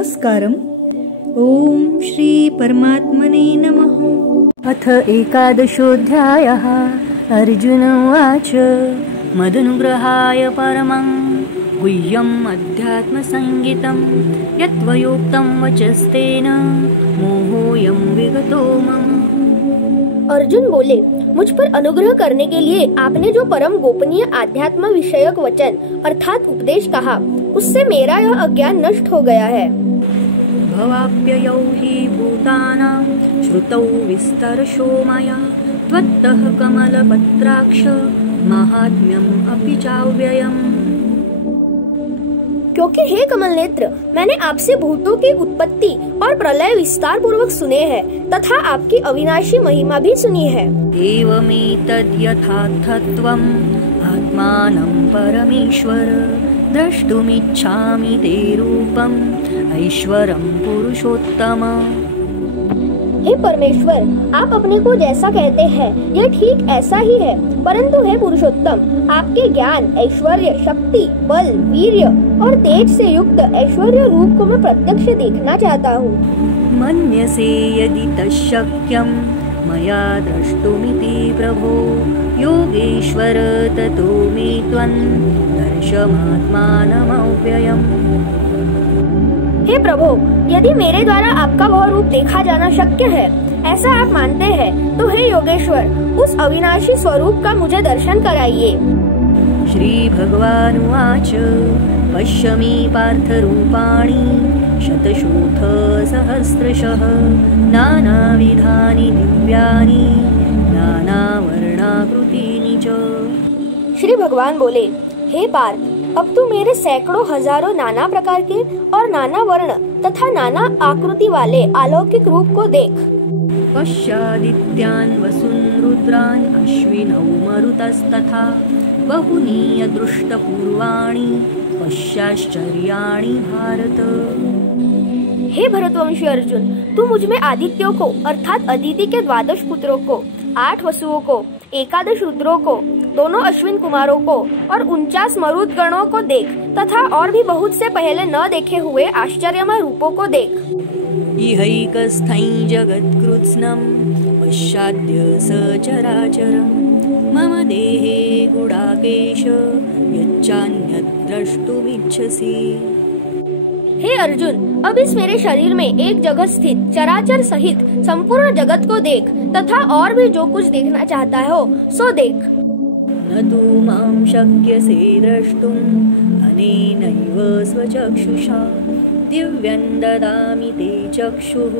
नमस्कारम्। ॐ श्री परमात्मने नमः। अथ एकादशोऽध्यायः। अर्जुन उवाच मदनुग्रहाय परमं गुह्यम् अध्यात्मसंगितं यत्त्वयोक्तं वचस्तेन मोहोऽयं विगतो मम। अर्जुन बोले, मुझ पर अनुग्रह करने के लिए आपने जो परम गोपनीय आध्यात्म विषयक वचन अर्थात उपदेश कहा, उससे मेरा यह अज्ञान नष्ट हो गया है। भवाप्ययौ हि भूतानां श्रुतौ विस्तरशो मया त्वत्तः कमलपत्राक्ष माहात्म्यम् अपि चाव्ययम्। क्योंकि हे कमल नेत्र, मैंने आपसे भूतों की उत्पत्ति और प्रलय विस्तार पूर्वक सुने हैं तथा आपकी अविनाशी महिमा भी सुनी है। एवमेतद् यथार्थत्वम् आत्मानं परमेश्वर द्रष्टुमिच्छामि ते रूपम् ऐश्वरं पुरुषोत्तम। हे परमेश्वर, आप अपने को जैसा कहते हैं यह ठीक ऐसा ही है, परंतु हे पुरुषोत्तम, आपके ज्ञान, ऐश्वर्य, शक्ति, बल, वीर्य और तेज से युक्त ऐश्वर्य रूप को मैं प्रत्यक्ष देखना चाहता हूँ। मन्यसे यदि तशक्यं मया द्रष्टुमिति प्रभो योगेश्वर ततो मे त्वं दर्शमात्मानमव्ययम्। हे प्रभु, यदि मेरे द्वारा आपका वह रूप देखा जाना शक्य है, ऐसा आप मानते हैं, तो हे योगेश्वर, उस अविनाशी स्वरूप का मुझे दर्शन कराइए। श्री भगवानुवाच पश्यमि पार्थ रूपाणि शतशोऽथ सहस्रशः नानाविधानि दिव्यानि नानावर्णाकृतीनि च। श्री भगवान बोले, हे पार्थ, अब तू मेरे सैकड़ों हजारों नाना प्रकार के और नाना वर्ण तथा नाना आकृति वाले अलौकिक रूप को देख। पश्यादित्यान् वसून् रुद्रान् अश्विनौ मरुतस्तथा बहूनि अदृष्टपूर्वाणि पश्याश्चर्याणि भारत। हे भरतवंशी अर्जुन, तू मुझ में आदित्यों को अर्थात अदिति के 12 पुत्रों को, 8 वसुओं को, 11 रुद्रों को, दोनों अश्विन कुमारों को और 49 मरुद गणों को देख तथा और भी बहुत से पहले न देखे हुए आश्चर्यमय रूपों को देख। इहैकस्थं जगत्कृत्स्नं पश्चाद्य सचराचरं मम देहे गुडाकेश यच्चान्यद् द्रष्टुमिच्छसि। हे अर्जुन, अब इस मेरे शरीर में एक जगत स्थित चराचर सहित संपूर्ण जगत को देख तथा और भी जो कुछ देखना चाहता हो सो देख। न तु मां शक्यसे द्रष्टुम् अनेनैव स्वचक्षुषा दिव्यं ददामि ते चक्षुः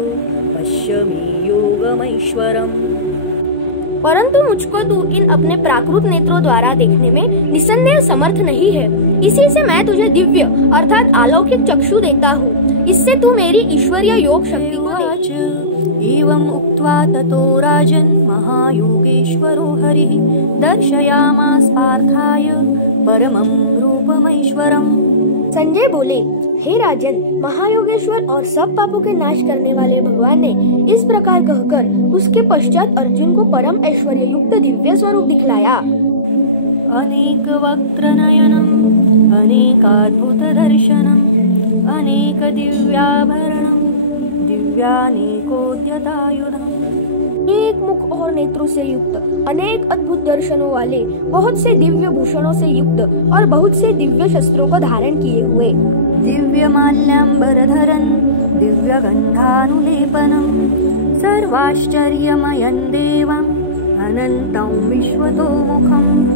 पश्य मे योगमैश्वरम्। परंतु मुझको तू इन अपने प्राकृत नेत्रों द्वारा देखने में निसंदेह समर्थ नहीं है, इसी से मैं तुझे दिव्य अर्थात अलौकिक चक्षु देता हूँ। इससे तू मेरी ईश्वरीय योग शक्ति को देख। एवं उक्त्वा ततो राजन् महायोगेश्वरो हरिः दर्शयामास पार्थाय परमं रूपमैश्वरम्। संजय बोले, हे राजन, महायोगेश्वर और सब पापों के नाश करने वाले भगवान ने इस प्रकार कहकर उसके पश्चात अर्जुन को परम ऐश्वर्य युक्त दिव्य स्वरूप दिखलाया। अनेक वक्त्र नयनम् अनेकाद्भुत दर्शनम् अनेक दिव्याभरणम् दिव्यानेकोद्यतायुधम्। एक मुख और नेत्रों से युक्त, अनेक अद्भुत दर्शनों वाले, बहुत से दिव्य भूषणों से युक्त और बहुत से दिव्य शस्त्रों को धारण किए हुए। दिव्य माल्याम्बरधरन् दिव्य गंधानुलेपनम् सर्वाश्चर्यमयं देवम् अनंतं विश्वतोमुखम्।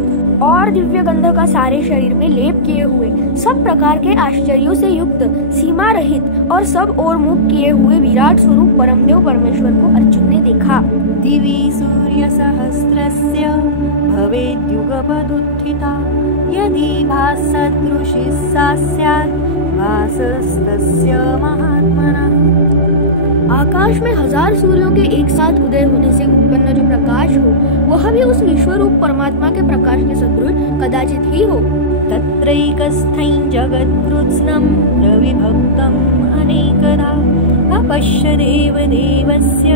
और दिव्य गंध का सारे शरीर में लेप किए हुए, सब प्रकार के आश्चर्यों से युक्त, सीमा रहित और सब ओर मुख किए हुए विराट स्वरूप परमदेव परमेश्वर को अर्जुन ने देखा। दिवि सूर्य सहस्रस्य भवेद्युगपदुत्थिता यदि भासदृशी सा स्यात् भासस्तस्य महात्मनः। आकाश में 1000 सूर्यों के एक साथ उदय होने से उत्पन्न जो प्रकाश हो, वह भी उस विश्वरूप परमात्मा के प्रकाश के सदृश कदाचित ही हो। तत्रैकस्थं जगत्कृत्स्नं प्रविभक्तं अनेकदा अपश्य देवदेवस्य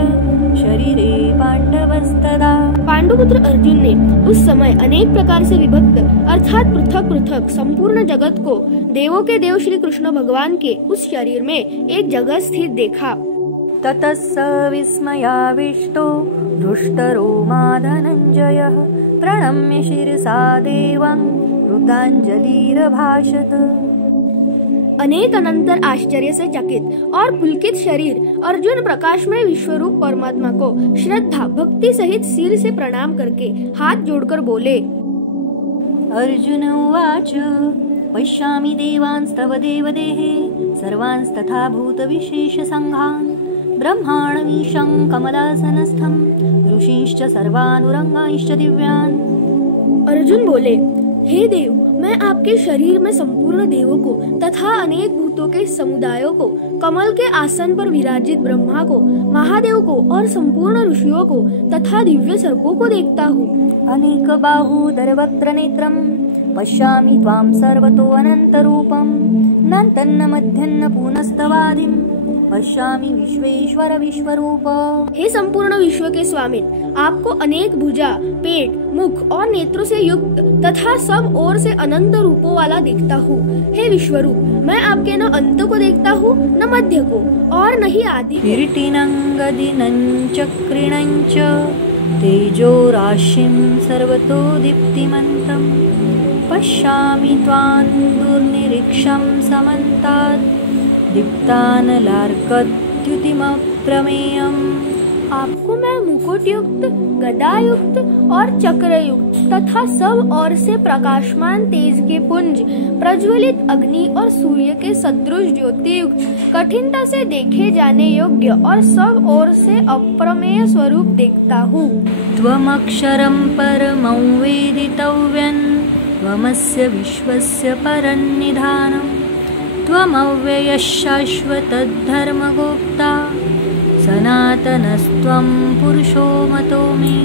शरीरे पांडवस्तदा। पांडुपुत्र अर्जुन ने उस समय अनेक प्रकार से विभक्त अर्थात पृथक पृथक संपूर्ण जगत को देवों के देव श्री कृष्ण भगवान के उस शरीर में एक जगह स्थित देखा। ततः स विस्मयाविष्टो धृष्टरोमा धनञ्जयः प्रणम्य शिरसा देवं कृताञ्जलिरभाषत। अनेक अनंतर आश्चर्य से चकित और पुलकित शरीर अर्जुन प्रकाशमय विश्वरूप परमात्मा को श्रद्धा भक्ति सहित सिर से प्रणाम करके हाथ जोड़कर बोले। अर्जुन उवाच पश्यामि देवांस्तव देवदेहे सर्वांस्तथा भूतविशेषसङ्घान् ब्रह्माण्डमीशं कमलासनस्थं ऋषींश्च सर्वानुरंगांश्च दिव्यान्। अर्जुन बोले, हे देव, मैं आपके शरीर में संपूर्ण देवों को तथा अनेक भूतों के समुदायों को, कमल के आसन पर विराजित ब्रह्मा को, महादेव को और संपूर्ण ऋषियों को तथा दिव्य सर्पों को देखता हूँ। अनेक बाहूदर वक्त्र नेत्रं पश्यामि त्वां सर्वतो अनन्तरूपं नान्तन्न मध्यन्न पुनस्तवादिं पश्यामि विश्वेश्वर विश्वरूप। हे संपूर्ण विश्व के स्वामी, आपको अनेक भुजा, पेट, मुख और नेत्रों से युक्त तथा सब ओर से अनंत रूपों वाला देखता हूँ। हे विश्वरूप, मैं आपके न अंत को देखता हूँ, न मध्य को और न ही आदि। कीर्तिनं गदिनं चक्रिणं च तेजो राशिं सर्वतो दीप्तिमन्तं पश्यामि त्वां दुर्निरीक्षं समन्तात् दीप्तानलार्कद्युतिमप्रमेयम्। आपको मैं मुकुटयुक्त, गदायुक्त और चक्रयुक्त तथा सब ओर से प्रकाशमान तेज के पुंज, प्रज्वलित अग्नि और सूर्य के सदृश ज्योतियुक्त, कठिनता से देखे जाने योग्य और सब ओर से अप्रमेय स्वरूप देखता हूँ। त्वमक्षरं परमं वेदितव्यं त्वमस्य विश्वस्य परन्निधानम् त्वमव्ययः शाश्वतधर्मगोप्ता सनातनस्त्वं पुरुषो मतो मे।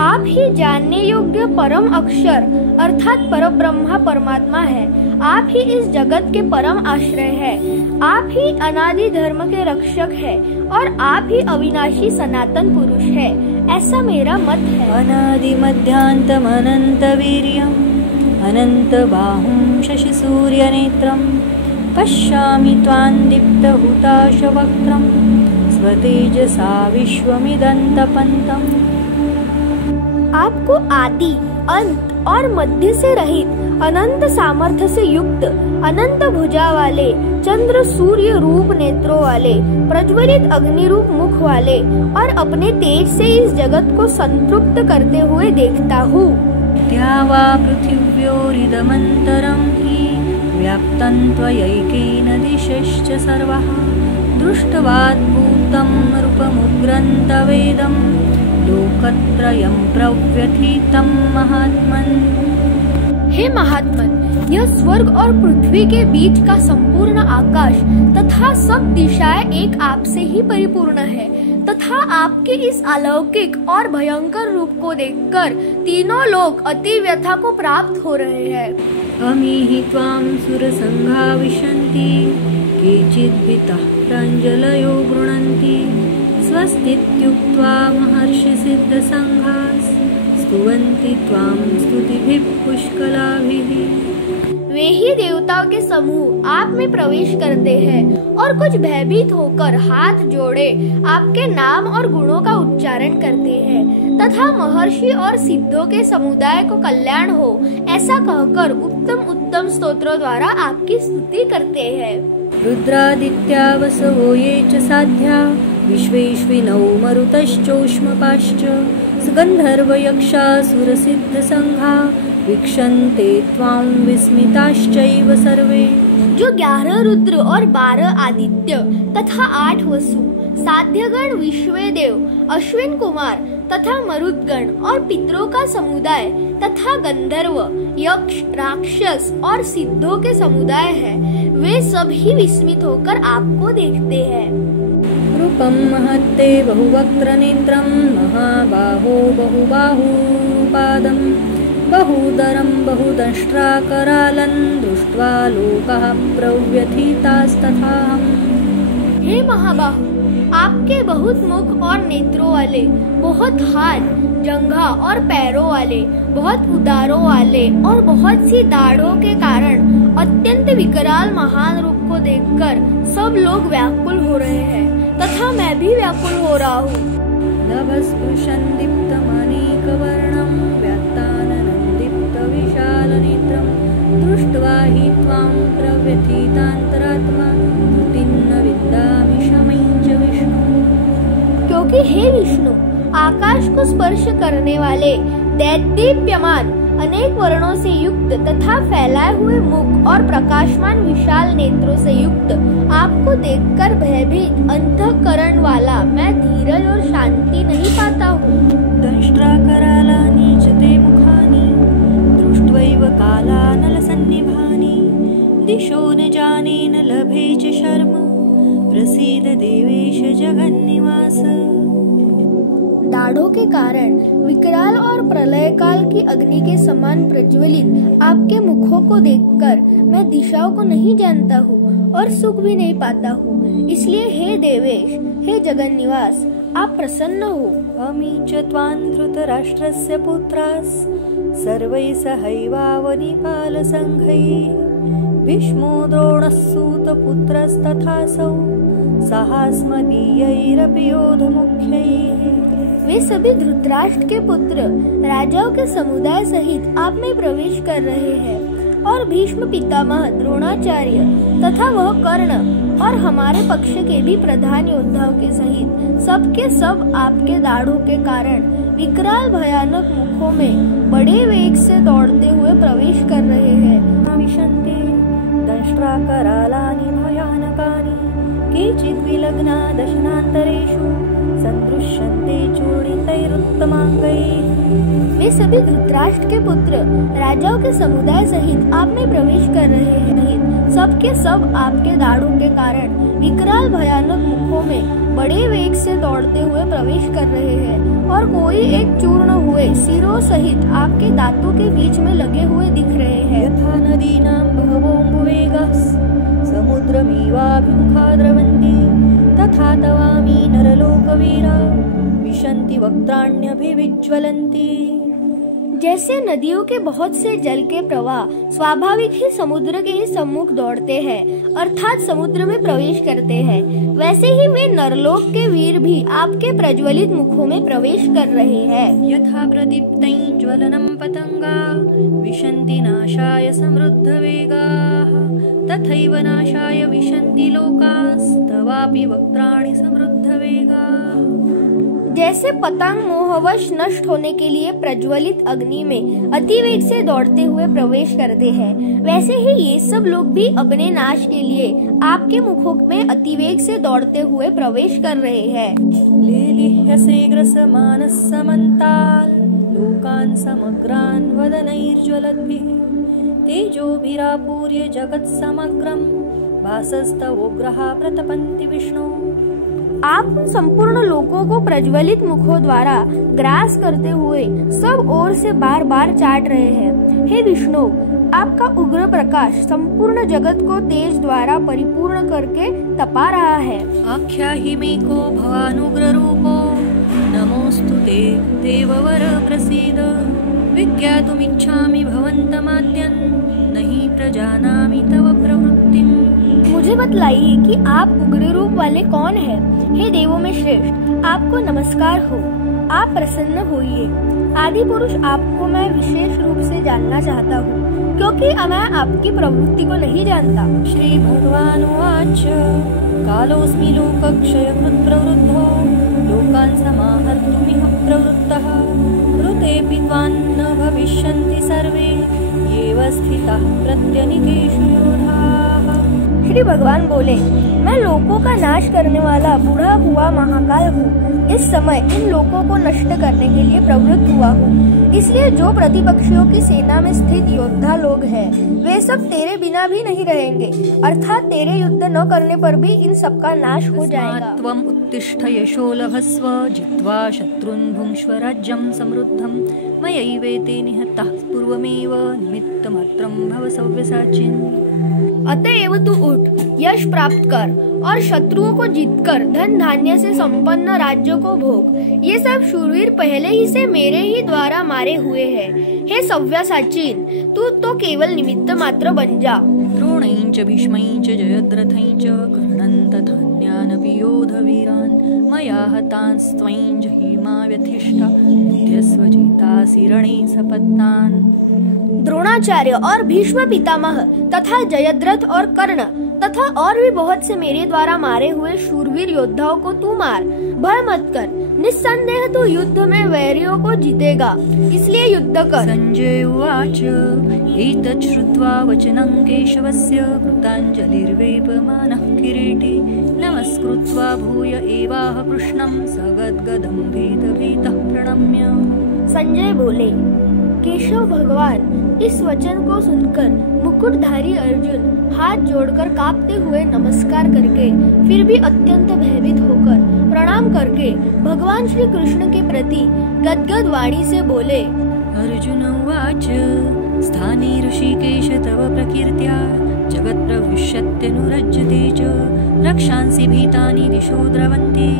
आप ही जानने योग्य परम अक्षर अर्थात परब्रह्मा परमात्मा है। आप ही इस जगत के परम आश्रय है। आप ही अनादि धर्म के रक्षक है और आप ही अविनाशी सनातन पुरुष है, ऐसा मेरा मत है। अनादि मध्यांतम अनंत वीर्यम् अनंत बाहुं शशि सूर्य नेत्रं पश्यामि त्वां दीप्तहुताशवक्त्रं स्वतेजसा विश्वमिदन्तपन्तम्। आपको आदि, अंत और मध्य से रहित, अनंत सामर्थ्य से युक्त, अनंत भुजा वाले, चंद्र सूर्य रूप नेत्रों वाले, प्रज्वलित अग्नि रूप मुख वाले और अपने तेज से इस जगत को संतृप्त करते हुए देखता हूँ। द्यावा पृथिव्योरिदमन्तरं हि व्याप्तं त्वयैकेन दिशश्च सर्वः दृष्ट्वाद्भुतं रूपमुग्रं तवेदं लोकत्रयं प्रव्यथितं महात्मन्। हे महात्मन, यह स्वर्ग और पृथ्वी के बीच का संपूर्ण आकाश तथा सब दिशाएं एक आप से ही परिपूर्ण है तथा आपके इस अलौकिक और भयंकर रूप को देखकर तीनों लोग अति व्यथा को प्राप्त हो रहे हैं। अमीहि त्वां सुरसंघा विशन्ति केचिद्भीताः प्राञ्जलयो गृह्णन्ति स्वस्तीत्युक्त्वा महर्षिसिद्धसंघाः स्तुवन्ति त्वां स्तुतिभिः पुष्कलाभिः। वे ही देवताओं के समूह आप में प्रवेश करते हैं और कुछ भयभीत होकर हाथ जोड़े आपके नाम और गुणों का उच्चारण करते हैं तथा महर्षि और सिद्धों के समुदाय को कल्याण हो ऐसा कहकर उत्तम उत्तम स्तोत्रों द्वारा आपकी स्तुति करते हैं। रुद्रादित्या वसवो ये च साध्या विश्वेश्विनौ मरुतश्चोष्मपाश्च गन्धर्वयक्षासुरसिद्धसंघा वीक्षन्ते त्वां विस्मिताश्चैव सर्वे। जो 11 रुद्र और 12 आदित्य तथा 8 वसु, साध्यगण, विश्वेदेव, अश्विन कुमार तथा मरुदगण और पितरों का समुदाय तथा गंधर्व, यक्ष, राक्षस और सिद्धों के समुदाय है, वे सभी विस्मित होकर आपको देखते हैं। रूपं महत्ते बहुवक्त्र नेत्रं महाबाहो बहुबाहुपादं बहुदरं बहुदंष्ट्राकरालं दृष्ट्वा लोकाः प्रव्यथितास्तथाहम्। हे महाबाहु, आपके बहुत मुख और नेत्रों वाले, बहुत हाथ, जंघा और पैरों वाले, बहुत उदारों वाले और बहुत सी दाढ़ों के कारण अत्यंत विकराल महान रूप को देखकर सब लोग व्याकुल हो रहे हैं तथा मैं भी व्याकुल हो रहा हूँ। नभस्पृशं दीप्तमनेकवर्णं व्यात्ताननं दीप्तविशालनेत्रं दृष्ट्वा हि त्वां प्रव्यथितान्तरात्मा धृतिं विद्यामि शमं च विष्णु। क्योंकि हे विष्णु, आकाश को स्पर्श करने वाले दैदीप्यमान अनेक वर्णों से युक्त तथा फैलाए हुए मुख और प्रकाशमान विशाल नेत्रों से युक्त आपको देखकर भयभीत अंतःकरण वाला मैं धीरज और शांति नहीं पाता हूँ। दंष्ट्राकरालानि च ते मुखानि दृष्ट्वैव कालानलसन्निभानि दिशो न जाने न लभे च शर्म प्रसीद देवेश जगन्निवास। दाढ़ों के कारण विकराल और प्रलय काल की अग्नि के समान प्रज्वलित आपके मुखों को देखकर मैं दिशाओं को नहीं जानता हूँ और सुख भी नहीं पाता हूँ। इसलिए हे देवेश, हे जगन्निवास, आप प्रसन्न हो। अमी च त्वां धृतराष्ट्रस्य पुत्रास् सर्वैः सहैवावनिपालसङ्घैः भीष्मो द्रोणस्सूतपुत्रस्तथासौ साहस्मदीयैरपि योधमुख्यैः। वे सभी धृतराष्ट्र के पुत्र राजाओं के समुदाय सहित आप में प्रवेश कर रहे हैं और भीष्म पितामह द्रोणाचार्य तथा वह कर्ण और हमारे पक्ष के भी प्रधान योद्धाओं के सहित सबके सब आपके दाढ़ों के कारण विकराल भयानक मुखों में बड़े वेग से दौड़ते हुए प्रवेश कर रहे हैं। विशन्ति दंष्ट्राकरालानि भयानकानि केचित् विलग्ना दशनान्तरेषु सन्दृश्यन्ते चूड़ितैरुत्तमाङ्गैः। वे सभी धृतराष्ट्र के पुत्र राजाओं के समुदाय सहित आप में प्रवेश कर रहे हैं। सबके सब आपके दाढ़ों के कारण विकराल भयानक मुखों में बड़े वेग से दौड़ते हुए प्रवेश कर रहे हैं और कोई एक चूर्ण हुए सिरों सहित आपके दांतों के बीच में लगे हुए दिख रहे हैं। यथा नदीनां बहवोऽम्बुवेगाः समुद्रमेवाभिमुखा द्रवन्ति तथा तवामी नरलोकवीरा विशन्ति वक्त्राण्यभिविज्वलन्ति। जैसे नदियों के बहुत से जल के प्रवाह स्वाभाविक ही समुद्र के ही सम्मुख दौड़ते हैं अर्थात समुद्र में प्रवेश करते हैं, वैसे ही वे नरलोक के वीर भी आपके प्रज्वलित मुखों में प्रवेश कर रहे हैं। यथा प्रदीप्तैः ज्वलनं पतंगा विशन्ति नाशाय समृद्धवेगाः तथैव नाशाय विशन्ति लोकास्तवापि वक्त्राणि समृद्धवेगाः। जैसे पतंग मोहवश नष्ट होने के लिए प्रज्वलित अग्नि में अतिवेग से दौड़ते हुए प्रवेश करते हैं, वैसे ही ये सब लोग भी अपने नाश के लिए आपके मुखों में अतिवेग से दौड़ते हुए प्रवेश कर रहे हैं। लेलिह्यसे ग्रसमानः समन्ताल् लोकान् समग्रान् वदनैर्ज्वलद्भिः तेजोभिरापूर्य जगत् समग्रं भासस्तवोग्रहा प्रतपन्ति विष्णु। आप संपूर्ण लोकों को प्रज्वलित मुखों द्वारा ग्रास करते हुए सब ओर से बार बार चाट रहे हैं। हे विष्णु, आपका उग्र प्रकाश संपूर्ण जगत को तेज द्वारा परिपूर्ण करके तपा रहा है। आख्याहि मे को भवानुग्र रूपो नमोस्तु ते देववर प्रसीद विज्ञातुमिच्छामि भवन्तमाद्यन् नहि प्रजानामि तव प्रवृत्तिम्। मुझे बतलाइए कि आप उग्र रूप वाले कौन हैं? हे देवों में श्रेष्ठ, आपको नमस्कार हो। आप प्रसन्न होइए। आदि पुरुष आपको मैं विशेष रूप से जानना चाहता हूँ, क्योंकि मैं आपकी प्रवृत्ति को नहीं जानता। श्री भगवान उवाच कालोऽस्मि लोकक्षयकृत् प्रवृद्धो लोकान् समाहर्तुमिह प्रवृत्तः ऋतेऽपि त्वान्न भविष्यन्ति सर्वे येव स्थिताः प्रत्यनीकेषु योधाः। श्री भगवान बोले, मैं लोकों का नाश करने वाला बूढ़ा हुआ महाकाल हूँ। इस समय इन लोकों को नष्ट करने के लिए प्रवृत्त हुआ हूँ। इसलिए जो प्रतिपक्षियों की सेना में स्थित योद्धा लोग हैं, वे सब तेरे बिना भी नहीं रहेंगे, अर्थात तेरे युद्ध न करने पर भी इन सबका नाश हो जाएगा। त्वम् उत्तिष्ठ यशो लभस्व जित्वा शत्रुन् भुङ्क्ष्व राज्यं समृद्धं मयैवेते निहताः पूर्वमेव निमित्तमात्रं भव सव्यसाचिन्। अतएव तू उठ, यश प्राप्त कर और शत्रुओं को जीतकर धन धान्य से संपन्न राज्यों को भोग। ये सब शूरवीर पहले ही से मेरे ही द्वारा मारे हुए हैं। हे सव्यसाचीन, तू तो केवल निमित्त मात्र बन जा। द्रोणैश्च भीष्मैश्च जयद्रथैश्च कर्णं तथान्यानपि योधवीरान् मया हतांस्त्वं जहिमा व्यथिष्ठा युध्यस्व जितासि रणे सपत्नान्। द्रोणाचार्य और भीष्म पितामह तथा जयद्रथ और कर्ण तथा और भी बहुत से मेरे द्वारा मारे हुए शूरवीर योद्धाओं को तू मार। भय मत कर, निस्संदेह तू युद्ध में वैरियों को जीतेगा, इसलिए युद्ध कर। संजय उवाच एतत् श्रुत्वा वचनं केशवस्य कृताञ्जलिर्वेपमानः किरीटी नमस्कृत्वा भूय एवाह कृष्णं सगद्गदं भीतभीतः प्रणम्य। संजय बोले, केशव भगवान, इस वचन को सुनकर मुकुटधारी अर्जुन हाथ जोड़कर कांपते हुए नमस्कार करके फिर भी अत्यंत भयभीत होकर प्रणाम करके भगवान श्री कृष्ण के प्रति गदगद वाणी से बोले। अर्जुन उवाच स्थाने ऋषिकेश तव प्रकीर्त्या जगत् प्रविश्यत्यनुरज्यते च रक्षांसि भीतानि दिशो द्रवन्ति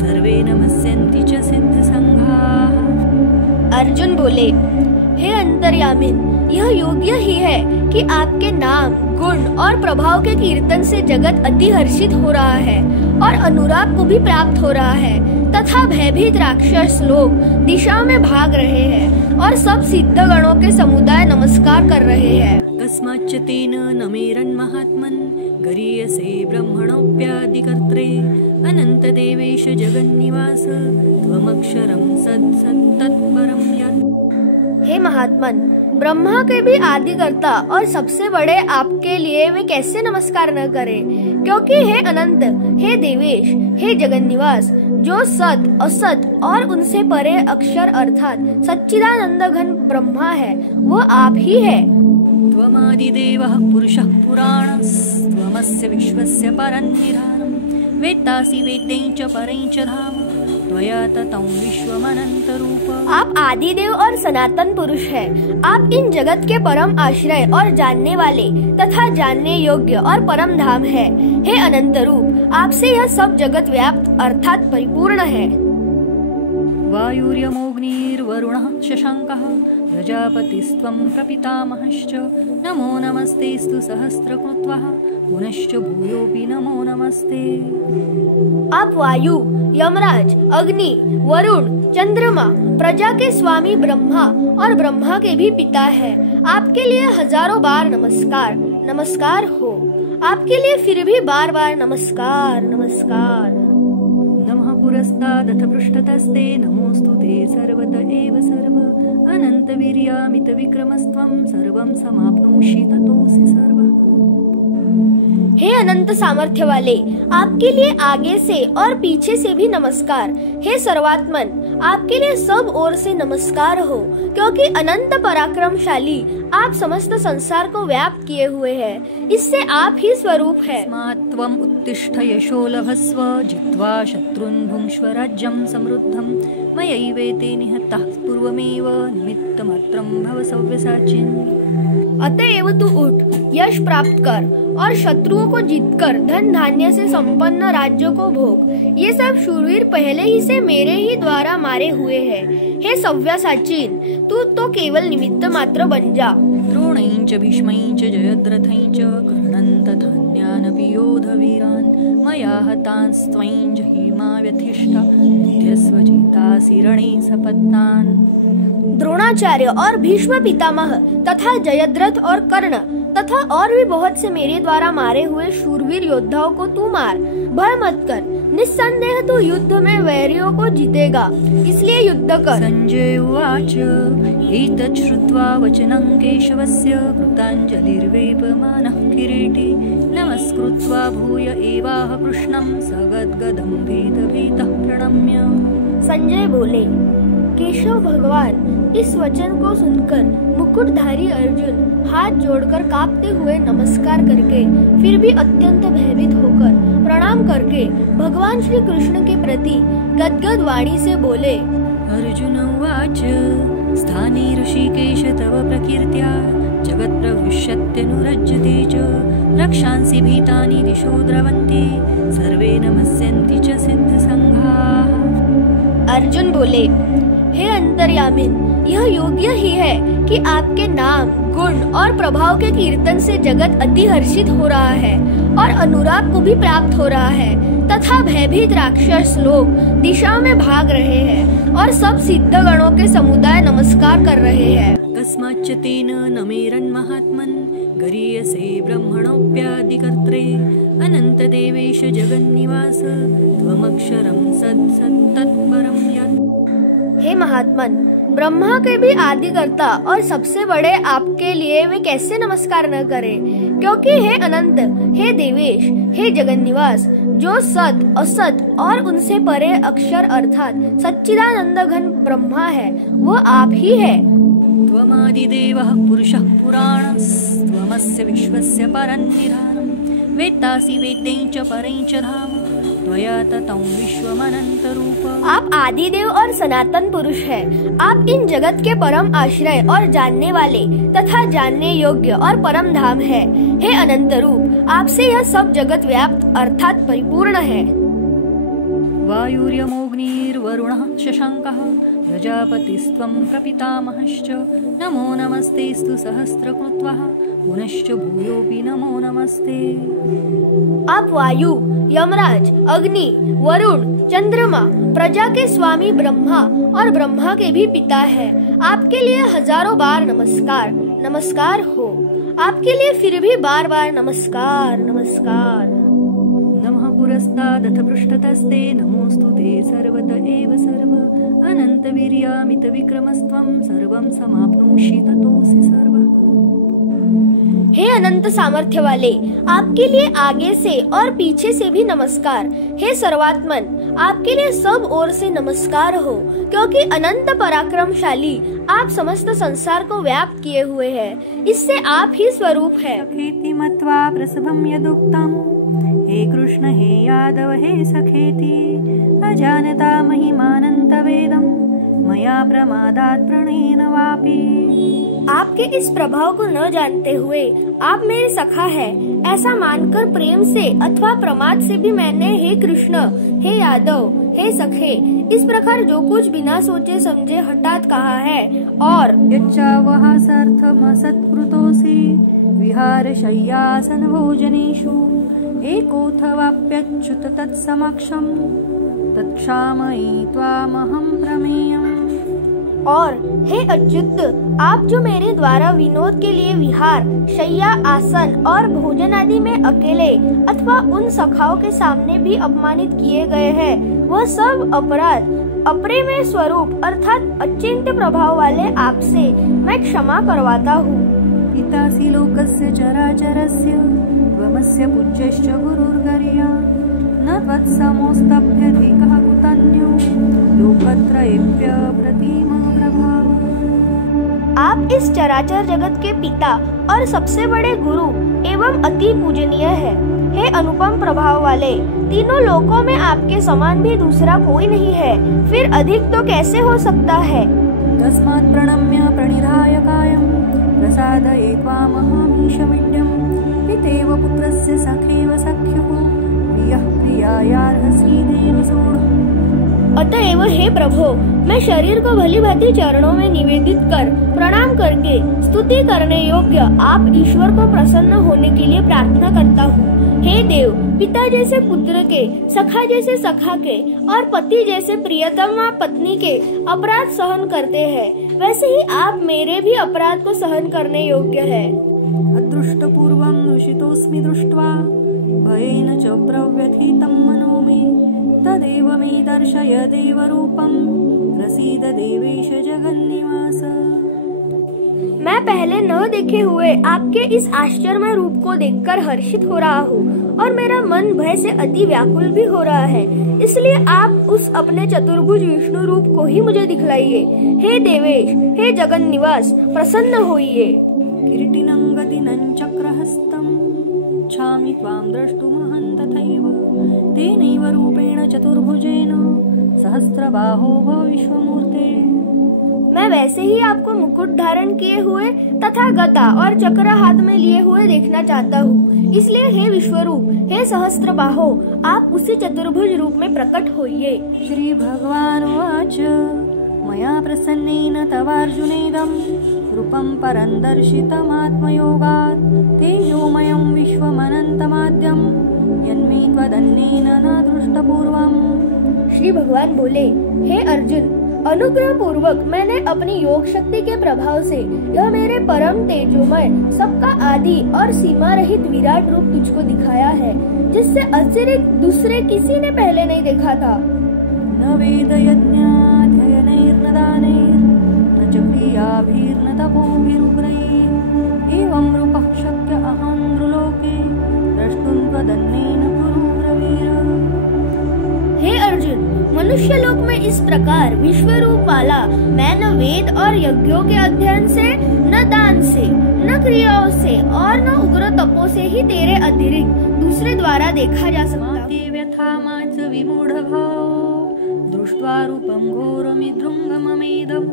सर्वे नमस्यन्ति च सिद्धसंघाः। अर्जुन बोले, हे अंतर्यामिन, यह योग्य ही है कि आपके नाम, गुण और प्रभाव के कीर्तन से जगत अति हर्षित हो रहा है और अनुराग को भी प्राप्त हो रहा है तथा भयभीत राक्षस लोग दिशा में भाग रहे हैं और सब सिद्ध गणों के समुदाय नमस्कार कर रहे हैं। कस्माच्च तेन न मेरन् महात्मन् गरीयसे ब्रह्मणोऽप्यादिकर्त्रे अनंत देवेश जगन्निवास त्वमक्षरं सत्तत्परं यत्। हे महात्मन, ब्रह्मा के भी आदिकर्ता और सबसे बड़े आपके लिए वे कैसे नमस्कार न करें, क्योंकि हे अनंत, हे देवेश, हे जगन्निवास, जो सत, असत और उनसे परे अक्षर अर्थात सच्चिदानंद घन ब्रह्मा है, वो आप ही है। त्वमादिदेवः पुरुषः पुराणस्त्वमस्य विश्वस्य परन्निधानं वेत्तासि वेद्यं च परं च धाम त्वया ततं विश्वमनन्तरूप। आप आदिदेव और सनातन पुरुष हैं। आप इन जगत के परम आश्रय और जानने वाले तथा जानने योग्य और परम धाम है। हे अनंत रूप, आपसे यह सब जगत व्याप्त अर्थात परिपूर्ण है। वायुर्यमोऽग्निर्वरुणः शशाङ्कः प्रजापतिस्त्वं प्रपितामहश्च नमो नमस्तेस्तु सहस्रकृत्वः पुनश्च भूयोऽपि नमो नमस्ते। आप वायु, यमराज, अग्नि, वरुण, चंद्रमा, प्रजा के स्वामी ब्रह्मा और ब्रह्मा के भी पिता है। आपके लिए हजारों बार नमस्कार नमस्कार हो। आपके लिए फिर भी बार बार नमस्कार नमस्कार। नमः पुरस्तादथ पृष्ठतस्ते नमोऽस्तु ते सर्वत एव सर्व अनन्तवीर्यामित विक्रमस्त्वं सर्वं समाप्नोषि ततोऽसि सर्वः। हे अनंत सामर्थ्य वाले, आपके लिए आगे से और पीछे से भी नमस्कार। हे सर्वात्मन, आपके लिए सब ओर से नमस्कार हो, क्योंकि अनंत पराक्रमशाली आप समस्त संसार को व्याप्त किए हुए हैं। इससे आप ही स्वरूप है। त्वम् उत्तिष्ठ यशो लभस्व जित्वा शत्रुन् भुङ्क्ष्व राज्यं समृद्धं मयैवेते निहताः पूर्वमेव निमित्तमात्रं भव सव्यसाचिन्। अतएव तू उठ, यश प्राप्त कर और शत्रुओं को जीतकर धन धान्य से संपन्न राज्यों को भोग। ये सब शूरवीर पहले ही से मेरे ही द्वारा मारे हुए हैं। हे सव्यसाचीन, तू तो केवल निमित्त मात्र बन जा। द्रोणैश्च भीष्मैश्च जयद्रथैश्च कर्णं तथान्यानपि योधवीरान् मया हतांस्त्वं जहिमा व्यथिष्ठा युध्यस्व जितासि रणे सपत्नान्। द्रोणाचार्य और भीष्म पितामह तथा जयद्रथ और कर्ण तथा और भी बहुत से मेरे द्वारा मारे हुए शूरवीर योद्धाओं को तू मार। भय मत कर, निस्संदेह तू युद्ध में वैरियों को जीतेगा, इसलिए युद्ध कर। संजय उवाच एतत् श्रुत्वा वचनं केशवस्य कृताञ्जलिर्वेपमानः किरीटी नमस्कृत्वा भूय एवाह कृष्णं सगद्गदं भीतभीतः प्रणम्य। संजय बोले, केशव भगवान, इस वचन को सुनकर मुकुटधारी अर्जुन हाथ जोड़कर कांपते हुए नमस्कार करके फिर भी अत्यंत भयभीत होकर प्रणाम करके भगवान श्री कृष्ण के प्रति गदगद वाणी से बोले। अर्जुन उवाच स्थाने ऋषिकेश तव प्रकीर्त्या जगत् प्रविश्यत्यनुरज्यते च रक्षांसि भीतानि दिशो द्रवन्ति सर्वे नमस्यन्ति च सिद्धसंघाः। अर्जुन बोले, हे अंतर्यामिन, यह योग्य ही है कि आपके नाम, गुण और प्रभाव के कीर्तन से जगत अति हर्षित हो रहा है और अनुराग को भी प्राप्त हो रहा है तथा भयभीत राक्षस लोग दिशाओं में भाग रहे हैं और सब सिद्ध गणों के समुदाय नमस्कार कर रहे हैं। कस्माच्च तेन नमेरन् महात्मन् गरीयसे ब्रह्मणोऽप्यादिकर्त्रे अनंत देवेश जगन्निवास त्वमक्षरं तत्परं यत्। हे महात्मन, ब्रह्मा के भी आदिकर्ता और सबसे बड़े आपके लिए वे कैसे नमस्कार न करें, क्योंकि हे अनंत, हे देवेश, हे जगन्निवास, जो सत, असत और उनसे परे अक्षर अर्थात सच्चिदानंद घन ब्रह्मा है, वो आप ही है। त्वमादिदेवः पुरुषः पुराणस्त्वमस्य विश्वस्य परन्निधानम् वेत्तासि वेद्यं च परं च धाम त्वया ततं विश्वमनन्तरूप। आप आदिदेव और सनातन पुरुष हैं। आप इन जगत के परम आश्रय और जानने वाले तथा जानने योग्य और परम धाम है। हे अनंत रूप, आपसे यह सब जगत व्याप्त अर्थात परिपूर्ण है। वायुर्यमोऽग्निर्वरुणः शशाङ्कः प्रजापतिस्त्वं प्रपितामहश्च नमो नमस्तेस्तु सहस्रकृत्वः पुनश्च भूयोऽपि नमो नमस्ते। आप वायु, यमराज, अग्नि, वरुण, चंद्रमा, प्रजा के स्वामी ब्रह्मा और ब्रह्मा के भी पिता है। आपके लिए हजारों बार नमस्कार नमस्कार हो। आपके लिए फिर भी बार बार नमस्कार नमस्कार। नमः पुरस्तादथ पृष्ठतस्ते नमोऽस्तु ते सर्वत एव सर्व अनन्तवीर्यामित विक्रमस्त्वं सर्वं समाप्नोषि ततोऽसि सर्वः। हे अनंत सामर्थ्य वाले, आपके लिए आगे से और पीछे से भी नमस्कार। हे सर्वात्मन, आपके लिए सब ओर से नमस्कार हो, क्योंकि अनंत पराक्रमशाली आप समस्त संसार को व्याप्त किए हुए हैं। इससे आप ही स्वरूप है। सखेति मत्वा प्रसभं यदुक्तं हे कृष्ण हे यादव हे सखेति अजानता महिमानन्तवेदं मया प्रमादात् प्रणेन वापि। आपके इस प्रभाव को न जानते हुए आप मेरे सखा है ऐसा मानकर प्रेम से अथवा प्रमाद से भी मैंने हे कृष्ण, हे यादव, हे सखे इस प्रकार जो कुछ बिना सोचे समझे हठात कहा है। और यच्चावः सत्कृतोऽसि विहार शय्यासन भोजनेषु एकोऽथवाप्यच्युत तत्समक्षं तत्क्षामयि त्वामहं प्रमेयम्। और हे अच्युत, आप जो मेरे द्वारा विनोद के लिए विहार, शय्या, आसन और भोजन आदि में अकेले अथवा उन सखाओं के सामने भी अपमानित किए गए हैं, वह सब अपराध अपरे में स्वरूप अर्थात अचिंत्य प्रभाव वाले आपसे मैं क्षमा करवाता हूँ। पितासि लोकस्य चराचरस्य त्वमस्य पूज्यश्च गुरुर्गर्या न त्वत्समोऽस्तभ्यधिकः कुतन्यो लोकत्रयेऽप्य प्रतिमः प्रभाव। आप इस चराचर जगत के पिता और सबसे बड़े गुरु एवं अति पूजनीय है। हे अनुपम प्रभाव वाले, तीनों लोकों में आपके समान भी दूसरा कोई नहीं है, फिर अधिक तो कैसे हो सकता है। तस्मात् प्रणम्य प्रणिधाय कायं प्रसादये त्वामहमीशमिड्यं पितेव पुत्रस्य सखेव सख्युः प्रियः प्रियायार्हसि देवि सोढुम्। अतएव हे प्रभु, मैं शरीर को भली भांति चरणों में निवेदित कर प्रणाम करके स्तुति करने योग्य आप ईश्वर को प्रसन्न होने के लिए प्रार्थना करता हूँ। हे देव, पिता जैसे पुत्र के, सखा जैसे सखा के और पति जैसे प्रियतमा पत्नी के अपराध सहन करते हैं, वैसे ही आप मेरे भी अपराध को सहन करने योग्य है। अदृष्टपूर्वं ऋषितोऽस्मि दृष्ट्वा भयेन च प्रव्यथितं मनो मे तदेव मे दर्शय देवरूपं प्रसीद देवेश जगन्निवास। मैं पहले न देखे हुए आपके इस आश्चर्यमय रूप को देखकर हर्षित हो रहा हूँ और मेरा मन भय से अति व्याकुल भी हो रहा है, इसलिए आप उस अपने चतुर्भुज विष्णु रूप को ही मुझे दिखलाइए। हे देवेश, हे जगन्निवास, प्रसन्न होइए। किरीटिनं गदिनं चक्रहस्तं इच्छामि त्वां द्रष्टुमहं तथैव तेनैव रूपेण चतुर्भुजेन सहस्रबाहो भव विश्वमूर्ते। मैं वैसे ही आपको मुकुट धारण किए हुए तथा गदा और चक्र हाथ में लिए हुए देखना चाहता हूँ। इसलिए हे विश्वरूप, हे सहस्त्रबाहो, आप उसी चतुर्भुज रूप में प्रकट होइए। श्री भगवान उवाच मया प्रसन्नेन तवार्जुनेदं रूपं परं दर्शितमात्मयोगात् तेजोमयं विश्वमनन्तमाद्यं यन्मे त्वदन्येन न दृष्टपूर्वम्। श्री भगवान बोले, हे अर्जुन, अनुग्रह पूर्वक मैंने अपनी योग शक्ति के प्रभाव से यह मेरे परम तेजोमय सबका आदि और सीमा रहित विराट रूप तुझको दिखाया है, जिससे अतिरिक्त दूसरे किसी ने पहले नहीं देखा था। न वेद यज्ञाध्ययनैर्न दानैर्न च क्रियाभिर्न तपोभिरुग्रैः एवं रूपः शक्य अहं नृलोके द्रष्टुं त्वदन्येन कुरु ब्रवीर। हे अर्जुन, मनुष्य लोक में इस प्रकार विश्व रूप वाला मैं न वेद और यज्ञों के अध्ययन से, न दान से, न क्रियाओं से और न उग्र तपों से ही तेरे अतिरिक्त दूसरे द्वारा देखा जा सकता। व्यथामाच विमूढभावो दृष्ट्वा रूपं घोरमिदृङ्गममेदं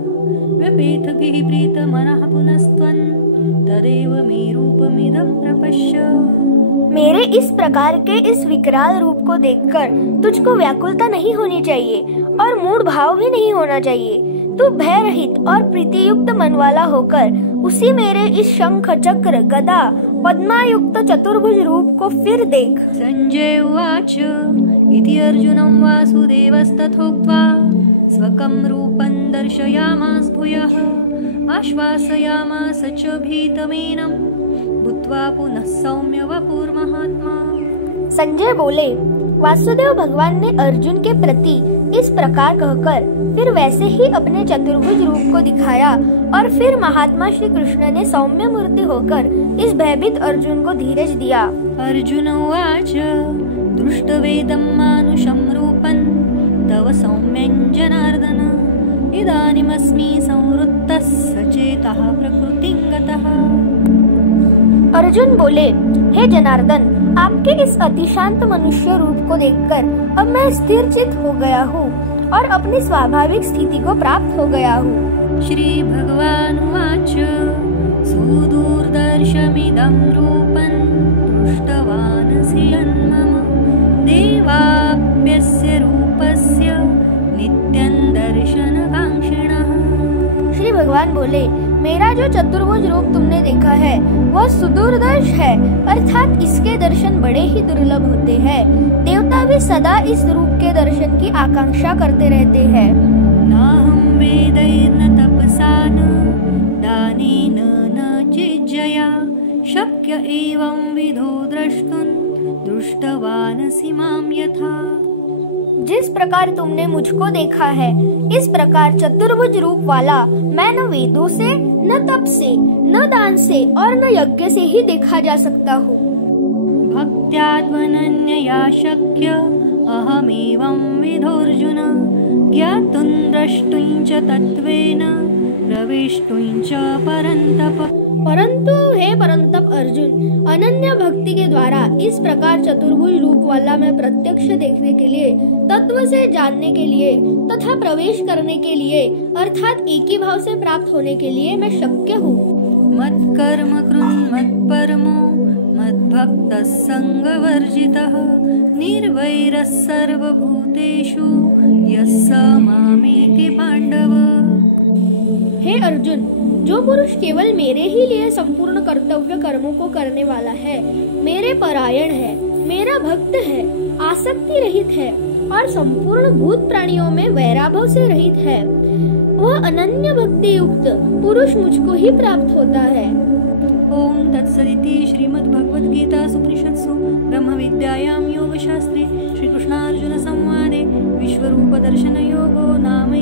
व्यपेतभिः प्रीतमनः पुनस्त्वं तदेव मे रूपमिदं प्रपश्य। मेरे इस प्रकार के इस विकराल रूप को देखकर तुझको व्याकुलता नहीं होनी चाहिए और मूढ़ भाव भी नहीं होना चाहिए। तू भय रहित और प्रीतियुक्त मन वाला होकर उसी मेरे इस शंख चक्र गदा पद्मायुक्त चतुर्भुज रूप को फिर देख। संजय उवाच इति अर्जुनं वासुदेवस्तथोक्त्वा स्वकं रूपं दर्शयामास भूयः आश्वासयामास च भीतमेनं भूत्वा पुनः सौम्य वपुर्महात्मा। संजय बोले, वासुदेव भगवान ने अर्जुन के प्रति इस प्रकार कहकर फिर वैसे ही अपने चतुर्भुज रूप को दिखाया और फिर महात्मा श्री कृष्ण ने सौम्य मूर्ति होकर इस भयभीत अर्जुन को धीरज दिया। अर्जुन उवाच दृष्टवेदं मानुषं रूपं तव सौम्यं जनार्दन इदानीमस्मि संवृत्तः सचेतः प्रकृतिं गतः। अर्जुन बोले, हे जनार्दन, आपके इस अतिशांत मनुष्य रूप को देखकर अब मैं स्थिर चित हो गया हूँ और अपनी स्वाभाविक स्थिति को प्राप्त हो गया हूँ। श्री भगवान उवाच सुदूरदर्शमिदं रूपं दृष्टवानसि यन्मम देवाप्यस्य रूपस्य नित्यं दर्शनकाङ्क्षिणः। श्री भगवान बोले, मेरा जो चतुर्भुज रूप तुमने देखा है वह सुदूरदर्श है, अर्थात इसके दर्शन बड़े ही दुर्लभ होते हैं। देवता भी सदा इस रूप के दर्शन की आकांक्षा करते रहते हैं। नाहं वेदैर्न तपसा न दानेन न चिज्जया शक्य एवं विधो द्रष्टुं दृष्टवानसि मां यथा। जिस प्रकार तुमने मुझको देखा है, इस प्रकार चतुर्भुज रूप वाला मैं न वेदों से, न तप से, न दान से और न यज्ञ से ही देखा जा सकता हूँ। भक्त्यात्मनन्यया शक्य अहमेवं विधोऽर्जुन ज्ञातुं द्रष्टुं च तत्त्वेन प्रवेष्टुं च परन्तप। परंतु हे परंतप अर्जुन, अनन्य भक्ति के द्वारा इस प्रकार चतुर्भुज रूप वाला मैं प्रत्यक्ष देखने के लिए, तत्व से जानने के लिए तथा प्रवेश करने के लिए अर्थात एक ही भाव से प्राप्त होने के लिए मैं शक्य हूँ। मत्कर्म कृन् मत्परमो मद्भक्तः संगवर्जितः निर्वैरः सर्वभूतेषु यः स मामेति पांडव। हे अर्जुन, जो पुरुष केवल मेरे ही लिए संपूर्ण कर्तव्य कर्मों को करने वाला है, मेरे परायण है, मेरा भक्त है, आसक्ति रहित है और संपूर्ण भूत प्राणियों में वैराभाव से रहित है, वह अनन्य भक्ति युक्त पुरुष मुझको ही प्राप्त होता है। ओम तत्सदिति श्रीमद्भगवद्गीतासु उपनिषत्सु ब्रह्मविद्यायां योगशास्त्रे श्रीकृष्णार्जुन संवादे विश्वरूपदर्शनयोगो नाम